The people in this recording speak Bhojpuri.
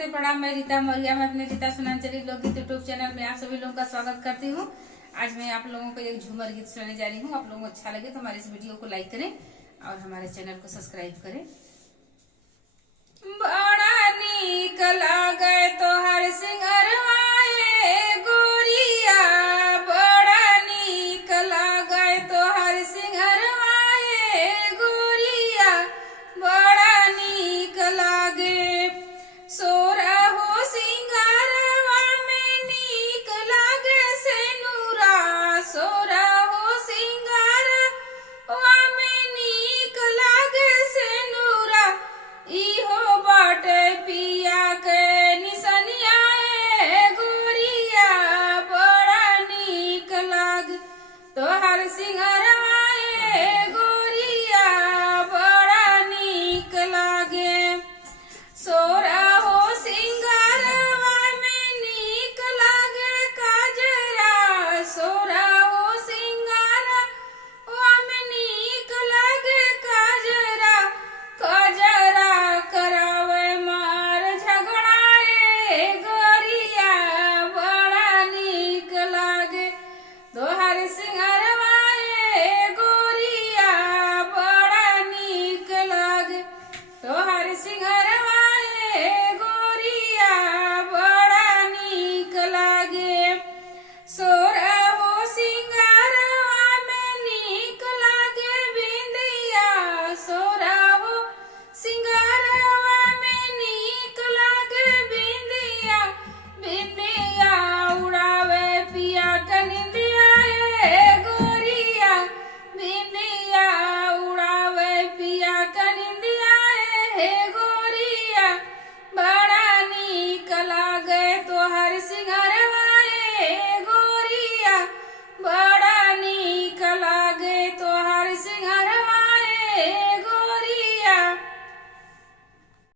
नमस्ते प्रणाम। मैं रीता मौर्य, मैं अपने रीता सुनांचली लोकगीत यूट्यूब चैनल में आप सभी लोगों का स्वागत करती हूँ। आज मैं आप लोगों को एक झूमर गीत सुनाने जा रही हूँ। आप लोगों को अच्छा लगे तो हमारे इस वीडियो को लाइक करें और हमारे चैनल को सब्सक्राइब करें। बड़ा नीक लागे तोहर सिंगरवाए गोरिया, बड़ा नीक लागे तोहर सिंगरवाए गोरिया, बड़ा नीक लागे सोरहो सिंगारवा में नीक लागे सेनुरा, सोरहो सिंगारवा में नीक लागे सेनुरा, इहो बाटे पिया के निसनिया गोरिया, बड़ा नीक लागे तोहर सिंगारवा गोरिया, बड़ा नीक लागे सोरहो सिंगारवा में नीक लागे काजरा, सोरहो सिंगारवा में नीक लागे काजरा, काजरा करावे मार झगड़ाए गोरिया, बड़ा नीक लागे तोहर सिंगारवा गोरिया, बड़ा नीक लागे तोहर सिंगारवा गोरिया, बड़ा नीक लागे सोरहो सिंगारवा में नीक लागे बिंदिया, सोरहो सिंगारवा में नीक लागे बिंदिया, बिंदिया उड़ावे पिया के निंदिया गोरिया, बिंदिया उड़ावे पिया के निंदिया गोरिया, बड़ा नीक लागे तोहर सिंगार